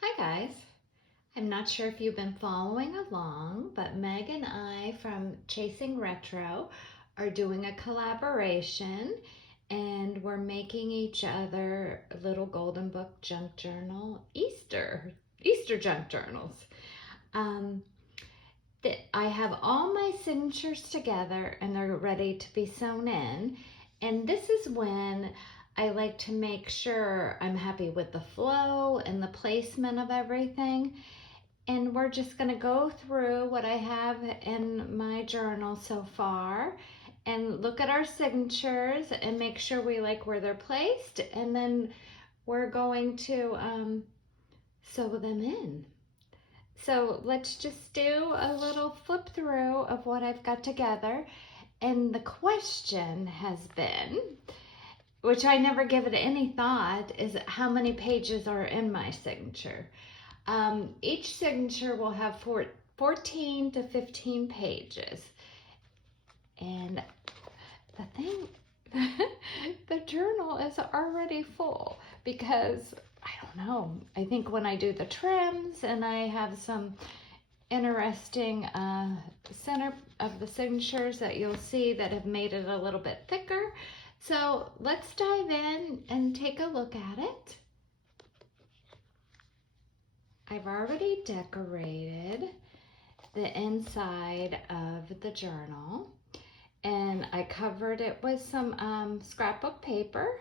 Hi guys. I'm not sure if you've been following along, but Meg and I from ChasingRetro are doing a collaboration and we're making each other little golden book junk journal Easter junk journals. Um, I have all my signatures together and they're ready to be sewn in. And this is when I like to make sure I'm happy with the flow and the placement of everything. And we're just going to go through what I have in my journal so far and look at our signatures and make sure we like where they're placed. And then we're going to sew them in. So let's just do a little flip through of what I've got together. And the question has been, which I never give it any thought, is how many pages are in my signature. Each signature will have 14 to 15 pages. And the thing, the journal is already full because I don't know. I think when I do the trims and I have some interesting center of the signatures that you'll see that have made it a little bit thicker. So let's dive in and take a look at it. I've already decorated the inside of the journal and I covered it with some scrapbook paper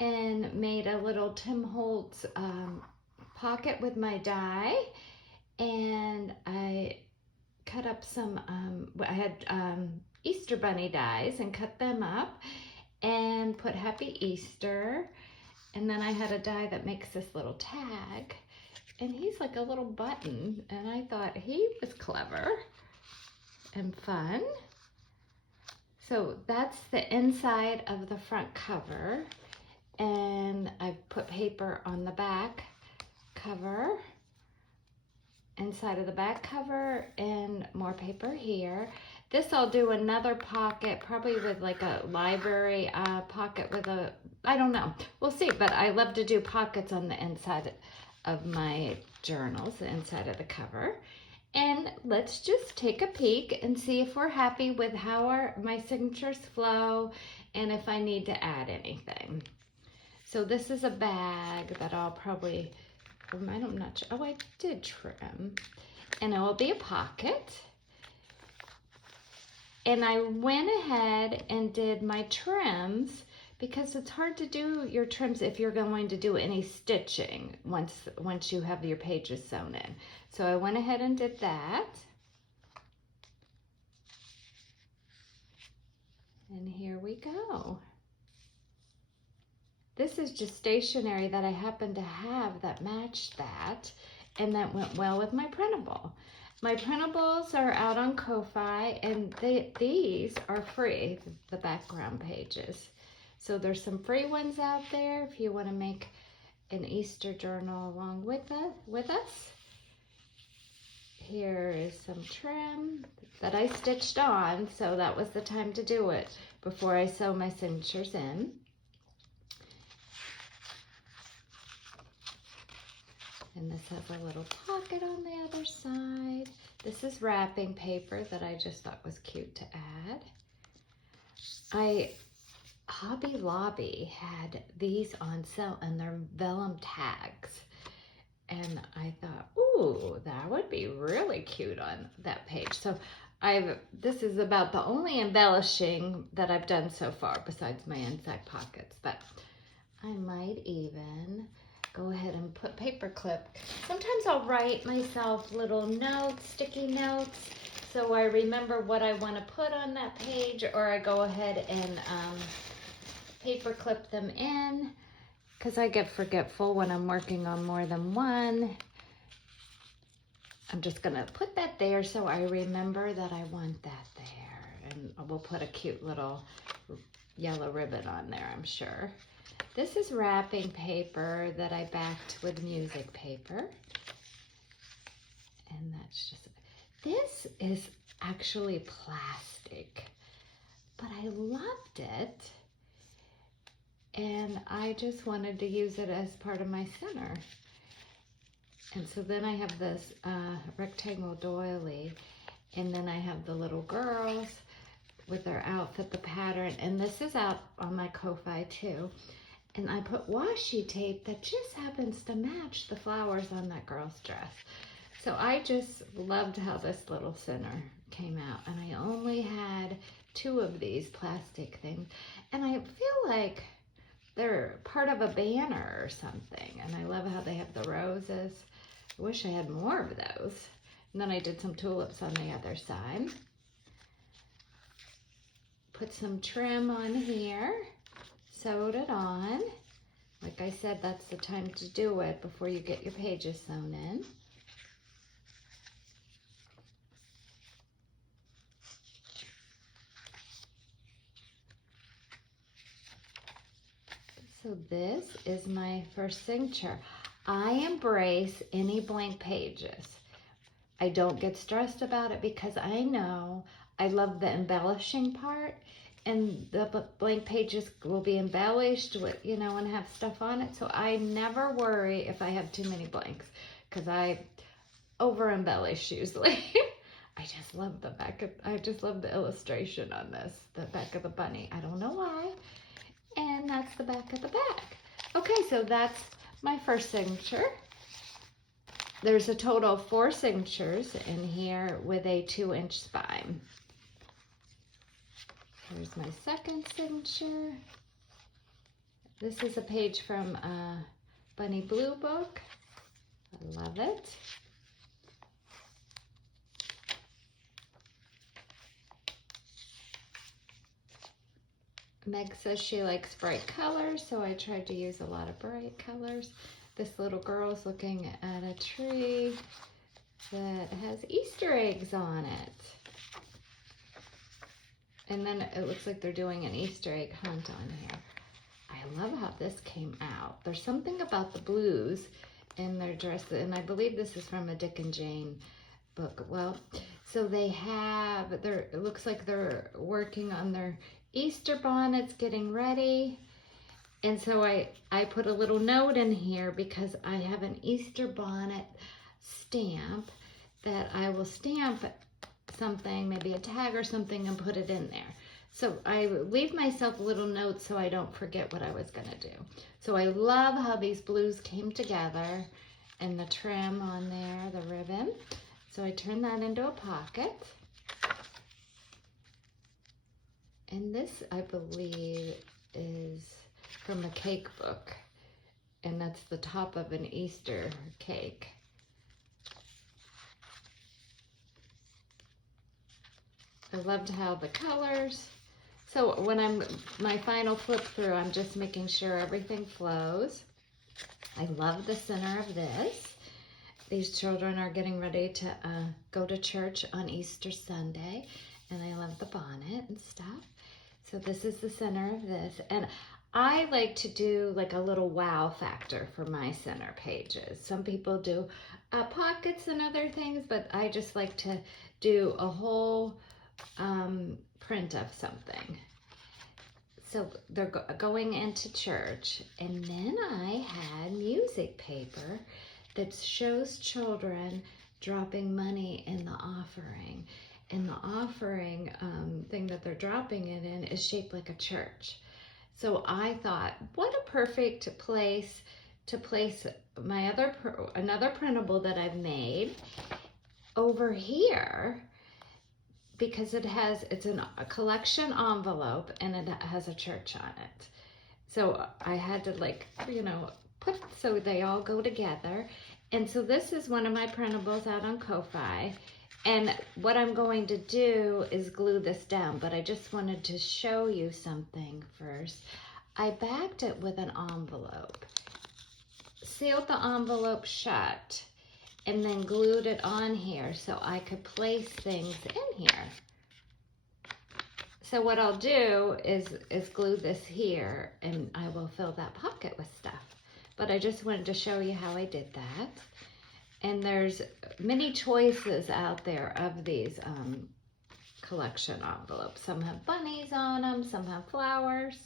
and made a little Tim Holtz pocket with my die, and I cut up some, I had Easter bunny dies and cut them up and put Happy Easter, and then I had a die that makes this little tag. And he's like a little button, and I thought he was clever and fun. So that's the inside of the front cover, and I put paper on the back cover, inside of the back cover, and more paper here. This I'll do another pocket, probably with like a library pocket with a, I don't know, we'll see, but I love to do pockets on the inside of my journals, the inside of the cover. And let's just take a peek and see if we're happy with how my signatures flow and if I need to add anything. So this is a bag that I'll probably, I'm not sure, oh, I did trim. And it will be a pocket. And I went ahead and did my trims because it's hard to do your trims if you're going to do any stitching once you have your pages sewn in. So I went ahead and did that. And here we go. This is just stationery that I happen to have that matched that, and that went well with my printable. My printables are out on Ko-Fi, and these are free, the background pages. So there's some free ones out there if you want to make an Easter journal along with us. Here is some trim that I stitched on, so that was the time to do it before I sew my signatures in. And this has a little pocket on the other side. This is wrapping paper that I just thought was cute to add. Hobby Lobby had these on sale and they're vellum tags. And I thought, ooh, that would be really cute on that page. So this is about the only embellishing that I've done so far besides my inside pockets, but I might even go ahead and put paper clip. Sometimes I'll write myself little notes, sticky notes, so I remember what I want to put on that page, or I go ahead and paper clip them in because I get forgetful when I'm working on more than one. I'm just gonna put that there so I remember that I want that there, and we'll put a cute little yellow ribbon on there, I'm sure. This is wrapping paper that I backed with music paper. And that's just, this is actually plastic, but I loved it. And I just wanted to use it as part of my center. And so then I have this rectangle doily, and then I have the little girls with their outfit, the pattern, and this is out on my Ko-Fi too. And I put washi tape that just happens to match the flowers on that girl's dress. So I just loved how this little center came out, and I only had 2 of these plastic things, and I feel like they're part of a banner or something. And I love how they have the roses. I wish I had more of those. And then I did some tulips on the other side. Put some trim on here, sewed it on. Like I said, that's the time to do it before you get your pages sewn in. So this is my first signature. I embrace any blank pages. I don't get stressed about it because I know I love the embellishing part, and the blank pages will be embellished with, you know, and have stuff on it. So I never worry if I have too many blanks because I over embellish usually. I just love the back of, I just love the illustration on this, the back of the bunny. I don't know why. And that's the back of the back. Okay, so that's my first signature. There's a total of 4 signatures in here with a 2-inch spine. Here's my second signature. This is a page from a Bunny Blue book. I love it. Meg says she likes bright colors, so I tried to use a lot of bright colors. This little girl's looking at a tree that has Easter eggs on it. And then it looks like they're doing an Easter egg hunt on here. I love how this came out. There's something about the blues in their dresses, and I believe this is from a Dick and Jane book. Well, so they have, it looks like they're working on their Easter bonnets, getting ready. And so I put a little note in here because I have an Easter bonnet stamp that I will stamp something, maybe a tag or something, and put it in there. So I leave myself a little note so I don't forget what I was going to do. So I love how these blues came together and the trim on there, the ribbon. So I turned that into a pocket. And this, I believe, is from a cake book. And that's the top of an Easter cake. I loved how the colors. So when I'm, my final flip through, I'm just making sure everything flows. I love the center of this. These children are getting ready to go to church on Easter Sunday. And I love the bonnet and stuff. So this is the center of this. And I like to do like a little wow factor for my center pages. Some people do pockets and other things, but I just like to do a whole print of something. So they're going into church, and then I had music paper that shows children dropping money in the offering. And the offering thing that they're dropping it in is shaped like a church. So I thought, what a perfect place to place my another printable that I've made over here, because it's a collection envelope and it has a church on it. So I had to, like, you know, put, so they all go together. And so this is one of my printables out on Ko-Fi. And what I'm going to do is glue this down, but I just wanted to show you something first. I backed it with an envelope, sealed the envelope shut, and then glued it on here so I could place things in here. So what I'll do is glue this here, and I will fill that pocket with stuff. But I just wanted to show you how I did that. And there's many choices out there of these collection envelopes. Some have bunnies on them, some have flowers.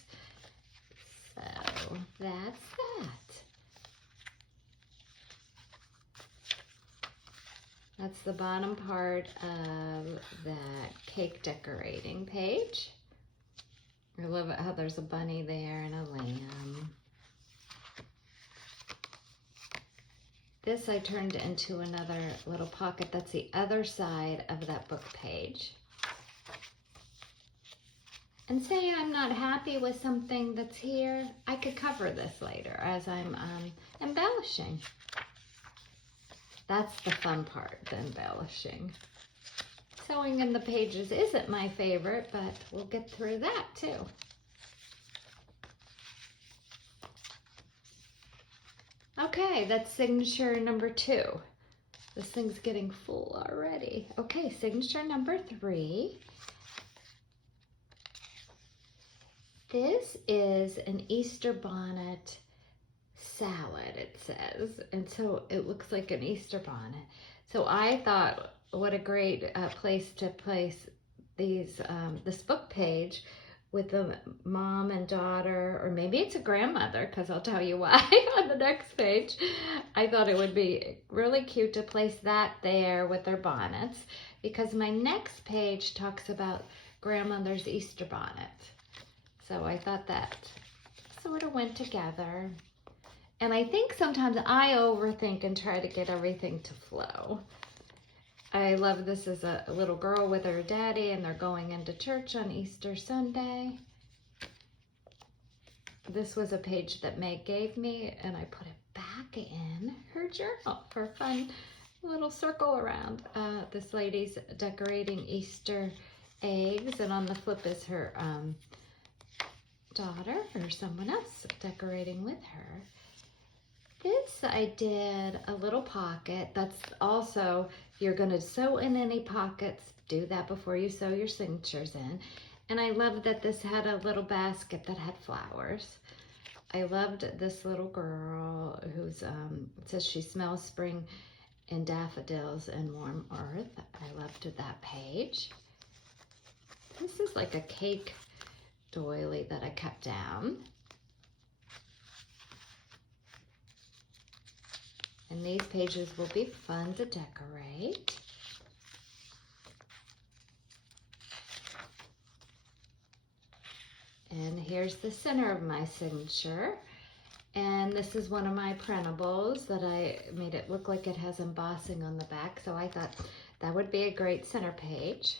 So that's that. That's the bottom part of that cake decorating page. I love it how there's a bunny there and a lamb. This I turned into another little pocket. That's the other side of that book page. And say I'm not happy with something that's here, I could cover this later as I'm embellishing. That's the fun part, the embellishing. Sewing in the pages isn't my favorite, but we'll get through that too. Okay, that's signature number 2. This thing's getting full already. Okay, signature number 3. This is an Easter bonnet salad, it says, and so it looks like an Easter bonnet. So I thought, what a great place to place these this book page with the mom and daughter, or maybe it's a grandmother, because I'll tell you why on the next page. I thought it would be really cute to place that there with their bonnets, because my next page talks about grandmother's Easter bonnet. So I thought that sort of went together. And I think sometimes I overthink and try to get everything to flow. I love this as a little girl with her daddy, and they're going into church on Easter Sunday. This was a page that Meg gave me, and I put it back in her journal for a fun little circle around. This lady's decorating Easter eggs, and on the flip is her daughter or someone else decorating with her. This I did a little pocket. That's also, if you're going to sew in any pockets, do that before you sew your signatures in. And I love that this had a little basket that had flowers. I loved this little girl who's, it says she smells spring and daffodils and warm earth. I loved that page. This is like a cake doily that I cut down. And these pages will be fun to decorate. And here's the center of my signature. And this is one of my printables that I made it look like it has embossing on the back. So I thought that would be a great center page.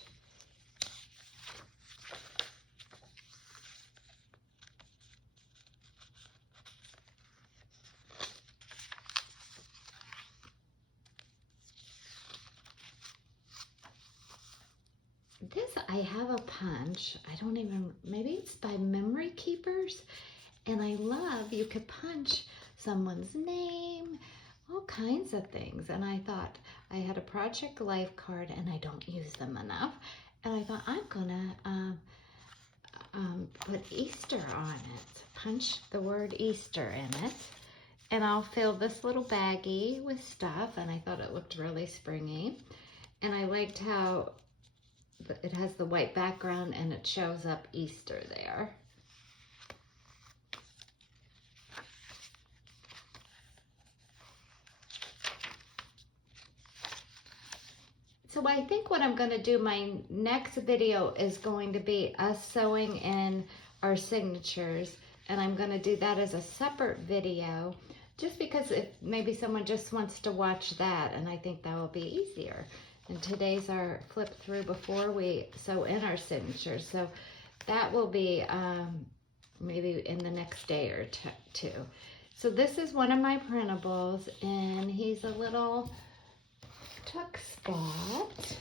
This, I have a punch. I don't even, maybe it's by Memory Keepers. And I love, you could punch someone's name, all kinds of things. And I thought, I had a Project Life card and I don't use them enough. And I thought, I'm gonna put Easter on it. Punch the word Easter in it. And I'll fill this little baggie with stuff. And I thought it looked really springy. And I liked how it has the white background and it shows up Easter there. So I think what I'm going to do, my next video is going to be us sewing in our signatures, and I'm going to do that as a separate video, just because if maybe someone just wants to watch that, and I think that will be easier. And today's our flip through before we sew in our signatures, so that will be maybe in the next day or two. So this is one of my printables, and he's a little tuck spot,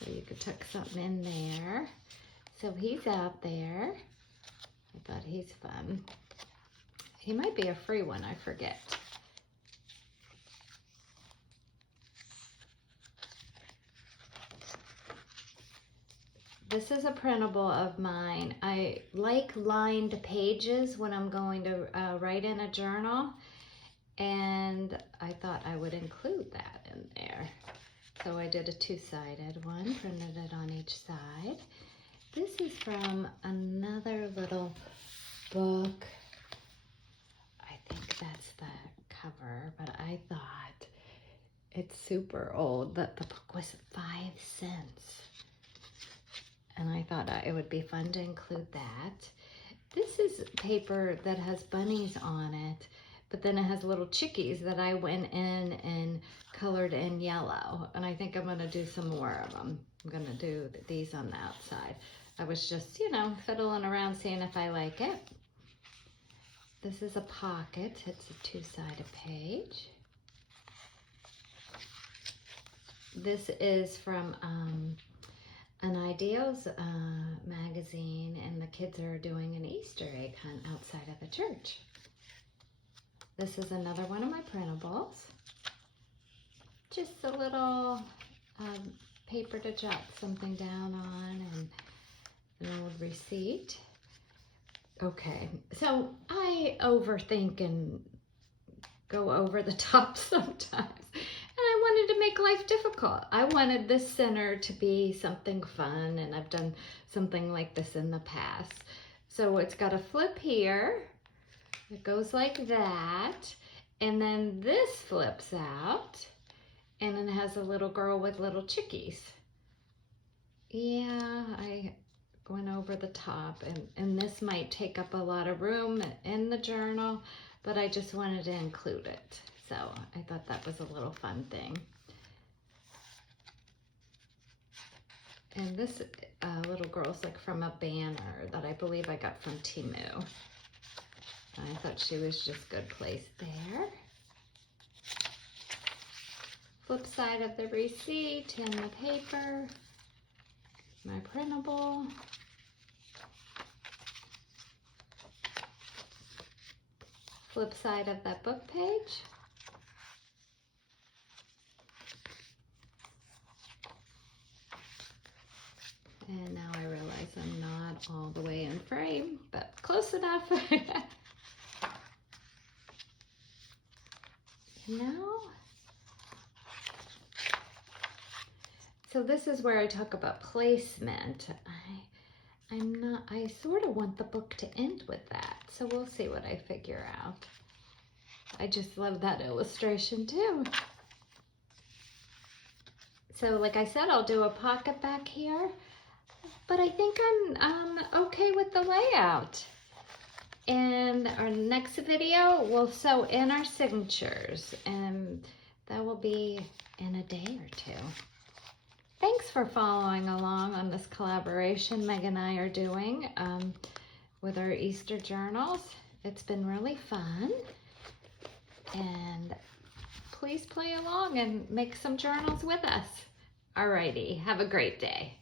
so you could tuck something in there. So he's out there. I thought he's fun. He might be a free one, I forget. This is a printable of mine. I like lined pages when I'm going to write in a journal, and I thought I would include that in there. So I did a two-sided one, printed it on each side. This is from another little book. I think that's the cover, but I thought It's super old. The book was 5 cents. And I thought it would be fun to include that. This is paper that has bunnies on it, but then it has little chickies that I went in and colored in yellow. And I think I'm gonna do some more of them. I'm gonna do these on the outside. I was just, you know, fiddling around seeing if I like it. This is a pocket. It's a 2-sided page. This is from an Ideals magazine, and the kids are doing an Easter egg hunt outside of the church. This is another one of my printables. Just a little paper to jot something down on, and an old receipt. Okay, so I overthink and go over the top sometimes. And I wanted to make life difficult. I wanted this center to be something fun, and I've done something like this in the past. So it's got a flip here. It goes like that. And then this flips out. And then it has a little girl with little chickies. Yeah, I went over the top, and this might take up a lot of room in the journal, but I just wanted to include it. So I thought that was a little fun thing. And this little girl's like from a banner that I believe I got from Temu. I thought she was just good placed there. Flip side of the receipt and the paper. My printable. Flip side of that book page. And now I realize I'm not all the way in frame, but close enough. Now, so this is where I talk about placement. I sort of want the book to end with that, so we'll see what I figure out. I just love that illustration too. So like I said, I'll do a pocket back here, but I think I'm okay with the layout. In our next video, we'll sew in our signatures, and that will be in a day or two. Thanks for following along on this collaboration Meg and I are doing with our Easter journals. It's been really fun, and please play along and make some journals with us. Alrighty, have a great day.